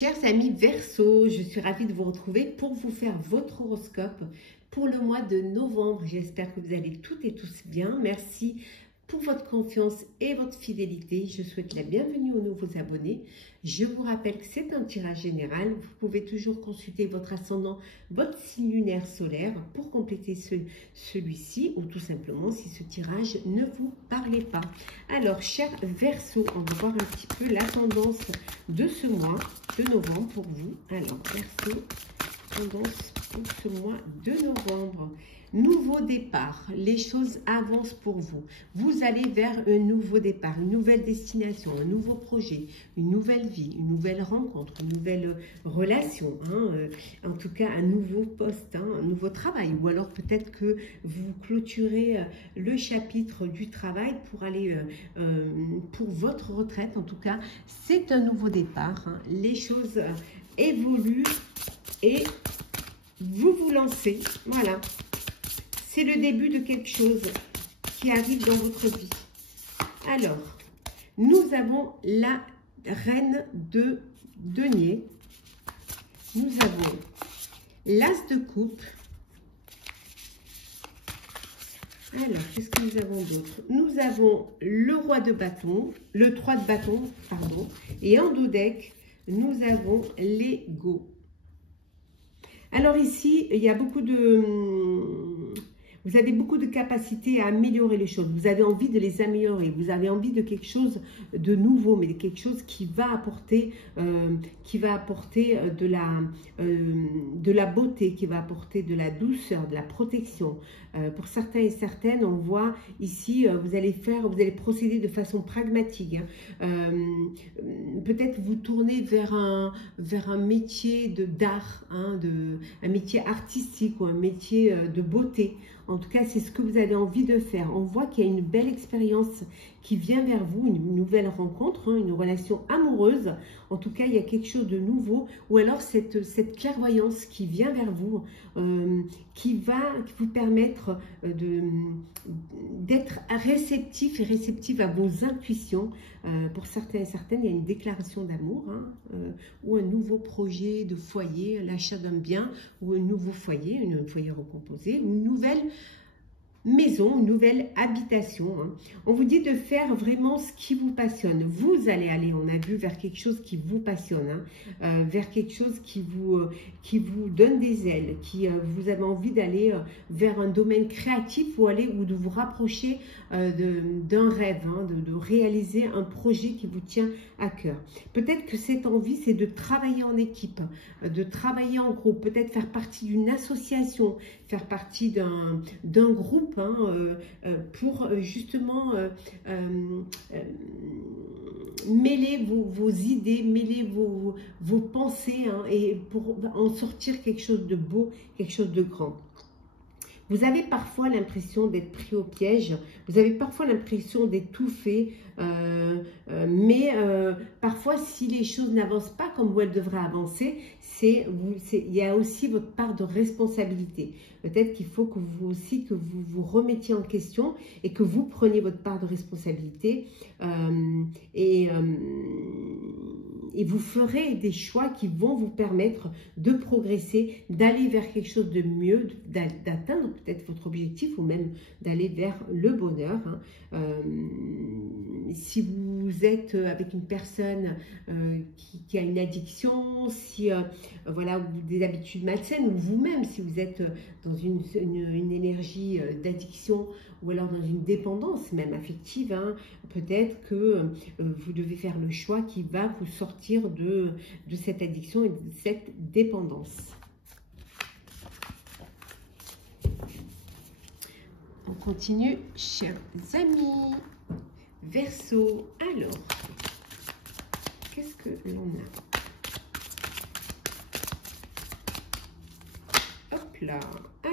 Chers amis Verseau, je suis ravie de vous retrouver pour vous faire votre horoscope pour le mois de novembre. J'espère que vous allez toutes et tous bien. Merci pour votre confiance et votre fidélité. Je souhaite la bienvenue aux nouveaux abonnés. Je vous rappelle que c'est un tirage général. Vous pouvez toujours consulter votre ascendant, votre signe lunaire solaire pour compléter celui-ci ou tout simplement si ce tirage ne vous parlait pas. Alors, chers Verseau, on va voir un petit peu la tendance de ce mois de novembre pour vous. Alors, Verseau, tendance pour ce mois de novembre. Nouveau départ, les choses avancent pour vous. Vous allez vers un nouveau départ, une nouvelle destination, un nouveau projet, une nouvelle vie, une nouvelle rencontre, une nouvelle relation, en tout cas un nouveau poste, un nouveau travail. Ou alors peut-être que vous clôturez le chapitre du travail pour aller pour votre retraite. En tout cas, c'est un nouveau départ. Les choses évoluent et vous vous lancez. Voilà. C'est le début de quelque chose qui arrive dans votre vie. Alors, nous avons la reine de denier. Nous avons l'as de coupe. Alors, qu'est-ce que nous avons d'autre? Nous avons le roi de bâton, le 3 de bâton, pardon. Et en dos deck, nous avons les go. Alors ici, il y a beaucoup de... Vous avez beaucoup de capacité à améliorer les choses. Vous avez envie de les améliorer. Vous avez envie de quelque chose de nouveau, mais de quelque chose qui va apporter, de la beauté, qui va apporter de la douceur, de la protection. Pour certains et certaines, on voit ici, vous allez procéder de façon pragmatique. Peut-être vous tourner vers un métier d'art, un métier artistique ou un métier de beauté. En tout cas, c'est ce que vous avez envie de faire. On voit qu'il y a une belle expérience qui vient vers vous, une nouvelle rencontre, une relation amoureuse. En tout cas, il y a quelque chose de nouveau. Ou alors cette clairvoyance qui vient vers vous, qui va vous permettre d'être réceptif et réceptive à vos intuitions. Pour certains et certaines, il y a une déclaration d'amour ou un nouveau projet de foyer, l'achat d'un bien ou un nouveau foyer, un foyer recomposé, ou une nouvelle maison, une nouvelle habitation. On vous dit de faire vraiment ce qui vous passionne. Vous allez aller, on a vu, vers quelque chose qui vous passionne, vers quelque chose qui vous donne des ailes, vous avez envie d'aller vers un domaine créatif ou de vous rapprocher d'un rêve, de réaliser un projet qui vous tient à cœur. Peut-être que cette envie, c'est de travailler en équipe, de travailler en groupe, peut-être faire partie d'une association, faire partie d'un groupe pour justement mêler vos idées, mêler vos pensées et pour en sortir quelque chose de beau, quelque chose de grand. Vous avez parfois l'impression d'être pris au piège, vous avez parfois l'impression d'étouffer, mais parfois si les choses n'avancent pas comme elles devraient avancer, il y a aussi votre part de responsabilité. Peut-être qu'il faut que vous vous remettiez en question et que vous preniez votre part de responsabilité et vous ferez des choix qui vont vous permettre de progresser, d'aller vers quelque chose de mieux, d'atteindre peut-être votre objectif ou même d'aller vers le bonheur. Si vous êtes avec une personne qui a une addiction, si voilà, ou des habitudes malsaines, ou vous-même, si vous êtes dans une énergie d'addiction ou alors dans une dépendance même affective, peut-être que vous devez faire le choix qui va vous sortir de cette addiction et de cette dépendance. On continue, chers amis. Verseau, alors, qu'est-ce que l'on a? Hop là,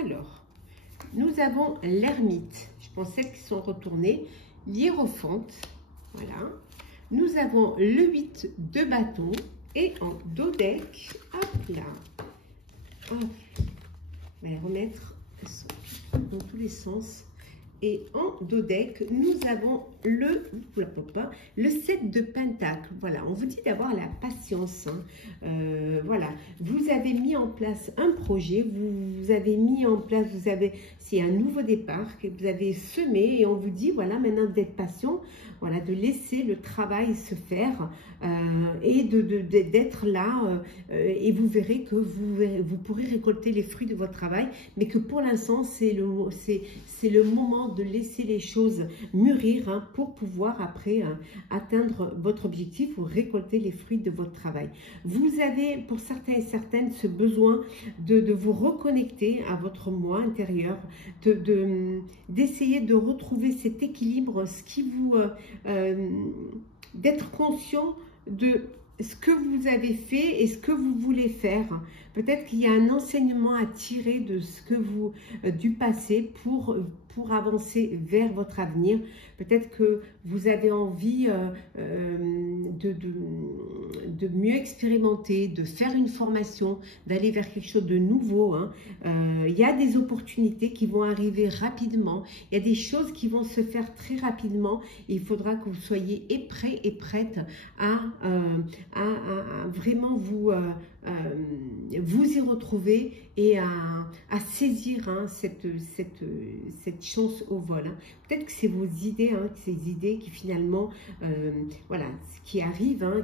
alors, nous avons l'ermite. Je pensais qu'ils sont retournés. L'hiérophante, voilà. Nous avons le 8 de bâton et en dos deck, hop là, hop. On va les remettre dans tous les sens. Et en dos deck, nous avons le 7 de Pentacle. Voilà, on vous dit d'avoir la patience. Hein. Voilà, vous avez mis en place un projet, vous avez mis en place, c'est un nouveau départ que vous avez semé et on vous dit, voilà, maintenant d'être patient, voilà, de laisser le travail se faire et d'être là et vous verrez que vous pourrez récolter les fruits de votre travail, mais que pour l'instant, c'est le moment de laisser les choses mûrir hein, pour pouvoir après atteindre votre objectif ou récolter les fruits de votre travail. Vous avez pour certains et certaines ce besoin de vous reconnecter à votre moi intérieur, d'essayer de retrouver cet équilibre, ce qui vous d'être conscient de ce que vous avez fait et ce que vous voulez faire. Peut-être qu'il y a un enseignement à tirer de ce que vous du passé pour avancer vers votre avenir. Peut-être que vous avez envie de mieux expérimenter, de faire une formation, d'aller vers quelque chose de nouveau. Hein. Il y a des opportunités qui vont arriver rapidement. Il y a des choses qui vont se faire très rapidement. Et il faudra que vous soyez prêts et prêtes à vraiment vous y retrouver et à saisir hein, cette chance au vol. Hein. Peut-être que c'est vos idées, hein, ces idées qui finalement, voilà, ce qui arrive, hein,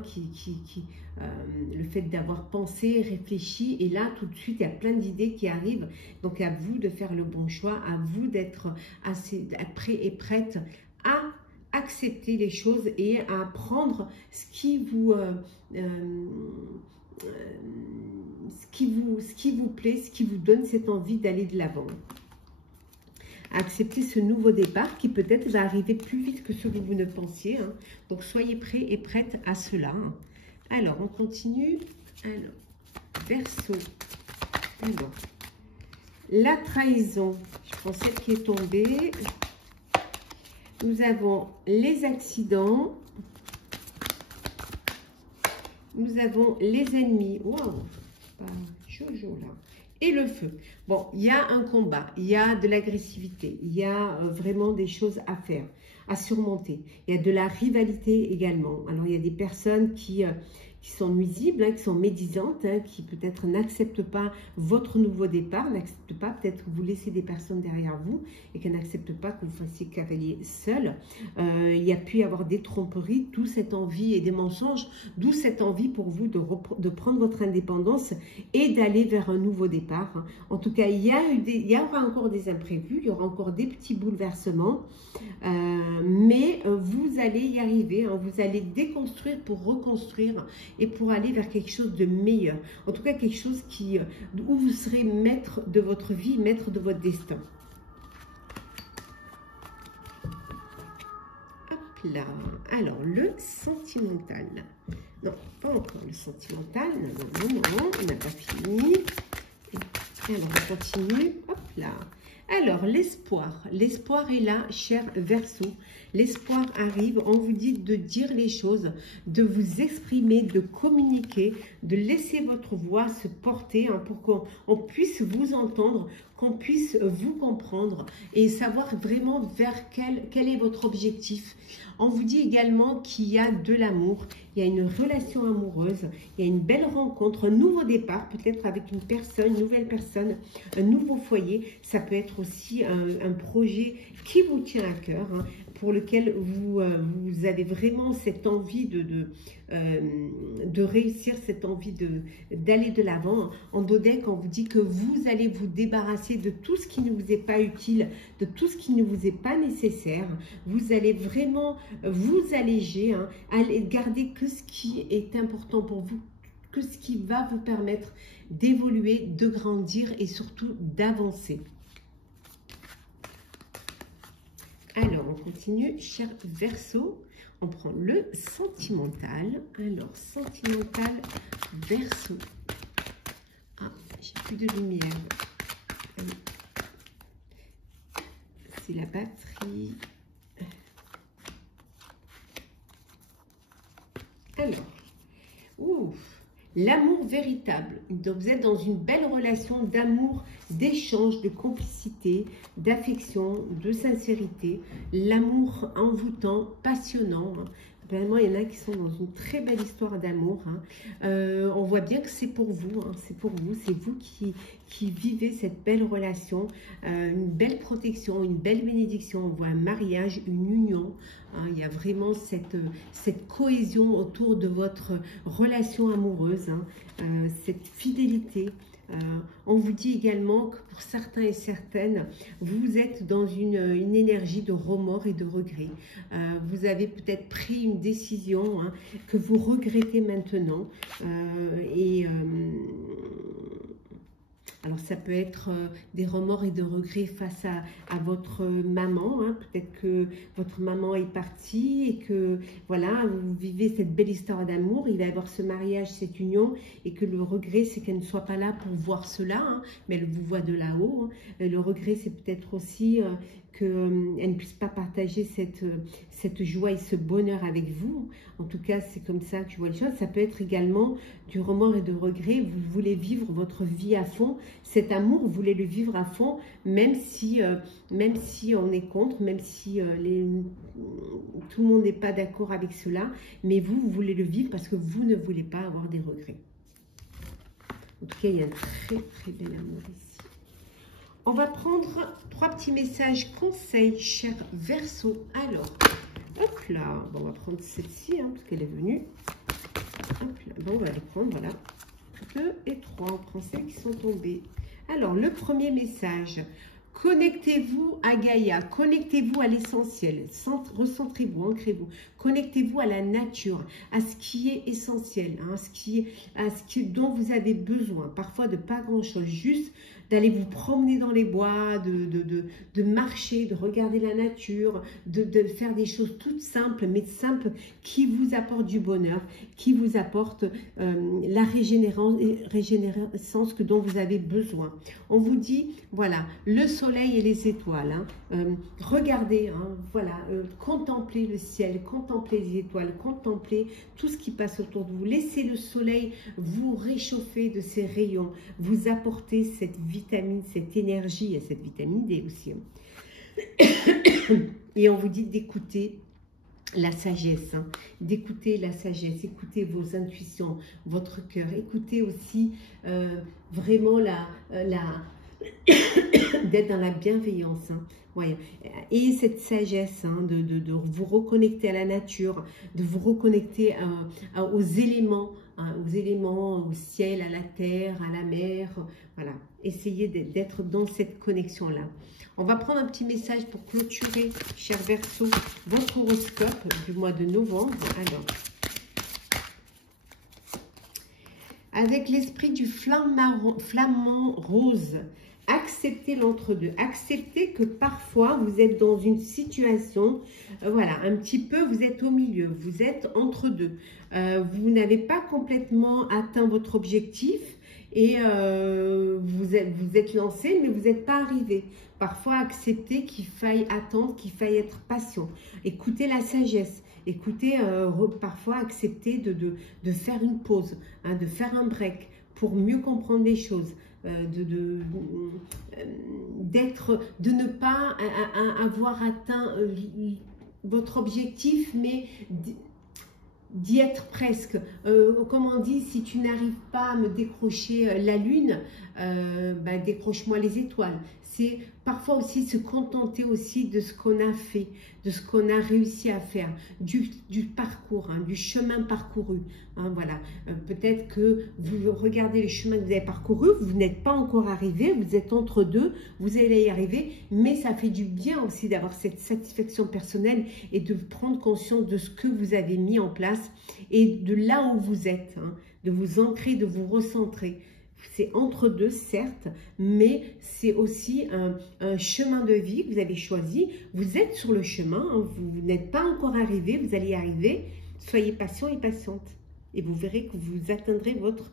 le fait d'avoir pensé, réfléchi, et là tout de suite il y a plein d'idées qui arrivent. Donc à vous de faire le bon choix, à vous d'être prêt et prête à accepter les choses et à prendre ce qui vous plaît, ce qui vous donne cette envie d'aller de l'avant. Accepter ce nouveau départ qui peut-être va arriver plus vite que ce que vous ne pensiez. Hein. Donc soyez prêts et prêtes à cela. Hein. Alors on continue. Alors, Verseau. Alors, la trahison. Je prends celle qui est tombée. Nous avons les accidents. Nous avons les ennemis. Waouh, pas Jojo là. Et le feu. Bon, il y a un combat, il y a de l'agressivité, il y a vraiment des choses à faire, à surmonter. Il y a de la rivalité également. Alors, il y a des personnes qui sont nuisibles, hein, qui sont médisantes, hein, qui peut-être n'acceptent pas votre nouveau départ, n'acceptent pas, peut-être que vous laissez des personnes derrière vous et qu'elles n'acceptent pas que vous fassiez cavalier seul. Il y a pu y avoir des tromperies, d'où cette envie et des mensonges, d'où cette envie pour vous de prendre votre indépendance et d'aller vers un nouveau départ. Hein. En tout cas, il y aura encore des imprévus, il y aura encore des petits bouleversements, mais vous allez y arriver, hein, vous allez déconstruire pour reconstruire et pour aller vers quelque chose de meilleur. En tout cas, quelque chose où vous serez maître de votre vie, maître de votre destin. Hop là. Alors, le sentimental. Non, pas encore le sentimental. Non, on n'a pas fini. Alors, on continue. Hop là. Alors, l'espoir. L'espoir est là, cher Verseau. L'espoir arrive, on vous dit de dire les choses, de vous exprimer, de communiquer, de laisser votre voix se porter hein, pour qu'on puisse vous entendre, qu'on puisse vous comprendre et savoir vraiment vers quel est votre objectif. On vous dit également qu'il y a de l'amour, il y a une relation amoureuse, il y a une belle rencontre, un nouveau départ, peut-être avec une personne, une nouvelle personne, un nouveau foyer. Ça peut être aussi un projet qui vous tient à cœur, hein, pour lequel vous avez vraiment cette envie de réussir, cette envie d'aller de l'avant. En dos deck, on vous dit que vous allez vous débarrasser de tout ce qui ne vous est pas utile, de tout ce qui ne vous est pas nécessaire. Vous allez vraiment vous alléger, hein, garder que ce qui est important pour vous, que ce qui va vous permettre d'évoluer, de grandir et surtout d'avancer. Alors, on continue, cher Verseau. On prend le sentimental. Alors, sentimental, Verseau. Ah, j'ai plus de lumière. C'est la batterie. Alors, ouf, L'amour véritable. Donc, vous êtes dans une belle relation d'amour, d'échange, de complicité, d'affection, de sincérité. L'amour envoûtant, passionnant. Vraiment, il y en a qui sont dans une très belle histoire d'amour. On voit bien que c'est pour vous, c'est pour vous. C'est vous qui vivez cette belle relation, une belle protection, une belle bénédiction. On voit un mariage, une union. Il y a vraiment cette cohésion autour de votre relation amoureuse, cette fidélité. On vous dit également que pour certains et certaines, vous êtes dans une énergie de remords et de regret. Vous avez peut-être pris une décision que vous regrettez maintenant. Alors, ça peut être des remords et de regrets face à votre maman. Peut-être que votre maman est partie et que, voilà, vous vivez cette belle histoire d'amour. Il va y avoir ce mariage, cette union, et que le regret, c'est qu'elle ne soit pas là pour voir cela, mais elle vous voit de là-haut. Le regret, c'est peut-être aussi qu'elle ne puisse pas partager cette joie et ce bonheur avec vous. En tout cas, c'est comme ça que je vois les choses. Ça peut être également du remords et de regret. Vous voulez vivre votre vie à fond. Cet amour, vous voulez le vivre à fond, même si on est contre, même si tout le monde n'est pas d'accord avec cela. Mais vous voulez le vivre parce que vous ne voulez pas avoir des regrets. En tout cas, il y a un très, très bel amour ici. On va prendre 3 petits messages conseils, cher Verseau. Alors, hop là, bon, on va prendre celle-ci, parce qu'elle est venue. Hop là, bon, on va les prendre, voilà. 2 et 3, on prend celles qui sont tombées. Alors, le premier message, connectez-vous à Gaïa, connectez-vous à l'essentiel, recentrez-vous, ancrez-vous, connectez-vous à la nature, à ce qui est essentiel, à ce dont vous avez besoin, parfois de pas grand-chose, juste d'aller vous promener dans les bois, de marcher, de regarder la nature, de faire des choses toutes simples, mais simples, qui vous apportent du bonheur, qui vous apportent la régénérescence dont vous avez besoin. On vous dit, voilà, le soleil et les étoiles, regardez, voilà, contemplez le ciel, contemplez les étoiles, contemplez tout ce qui passe autour de vous. Laissez le soleil vous réchauffer de ses rayons, vous apporter cette vitamine, cette énergie, et cette vitamine D aussi. Et on vous dit d'écouter la sagesse, d'écouter la sagesse, écoutez vos intuitions, votre cœur, écoutez aussi vraiment d'être dans la bienveillance. Ouais. Et cette sagesse, de vous reconnecter à la nature, de vous reconnecter aux éléments, au ciel, à la terre, à la mer. Voilà, essayez d'être dans cette connexion-là. On va prendre un petit message pour clôturer, cher Verseau, votre horoscope du mois de novembre. Alors, avec l'esprit du flamant rose, acceptez l'entre-deux. Acceptez que parfois, vous êtes dans une situation, voilà, un petit peu, vous êtes au milieu, vous êtes entre deux. Vous n'avez pas complètement atteint votre objectif et vous êtes lancé, mais vous n'êtes pas arrivé. Parfois, acceptez qu'il faille attendre, qu'il faille être patient. Écoutez la sagesse. Écoutez, parfois accepter de faire une pause, de faire un break pour mieux comprendre les choses, de ne pas avoir atteint votre objectif, mais d'y être presque. Comme on dit, si tu n'arrives pas à me décrocher la lune, décroche-moi les étoiles. C'est parfois aussi se contenter aussi de ce qu'on a fait, de ce qu'on a réussi à faire, du parcours, du chemin parcouru. Voilà. Peut-être que vous regardez les chemins que vous avez parcourus, vous n'êtes pas encore arrivé, vous êtes entre deux, vous allez y arriver, mais ça fait du bien aussi d'avoir cette satisfaction personnelle et de prendre conscience de ce que vous avez mis en place et de là où vous êtes, de vous ancrer, de vous recentrer. C'est entre deux, certes, mais c'est aussi un chemin de vie que vous avez choisi. Vous êtes sur le chemin, vous n'êtes pas encore arrivé, vous allez y arriver. Soyez patient et patiente. Et vous verrez que vous atteindrez votre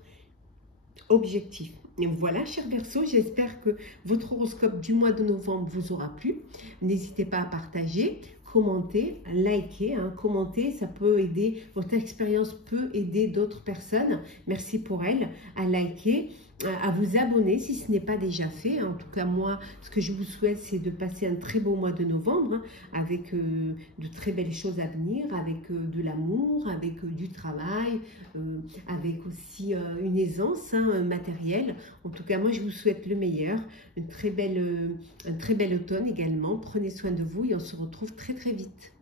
objectif. Et voilà, cher Verseau, j'espère que votre horoscope du mois de novembre vous aura plu. N'hésitez pas à partager. commentez, likez, hein, commentez, ça peut aider, votre expérience peut aider d'autres personnes. Merci pour elle, à liker, à vous abonner si ce n'est pas déjà fait. En tout cas, moi, ce que je vous souhaite, c'est de passer un très beau mois de novembre, hein, avec de très belles choses à venir, avec de l'amour, avec du travail, avec aussi une aisance, hein, matérielle. En tout cas, moi, je vous souhaite le meilleur, un très bel automne également. Prenez soin de vous et on se retrouve très très vite.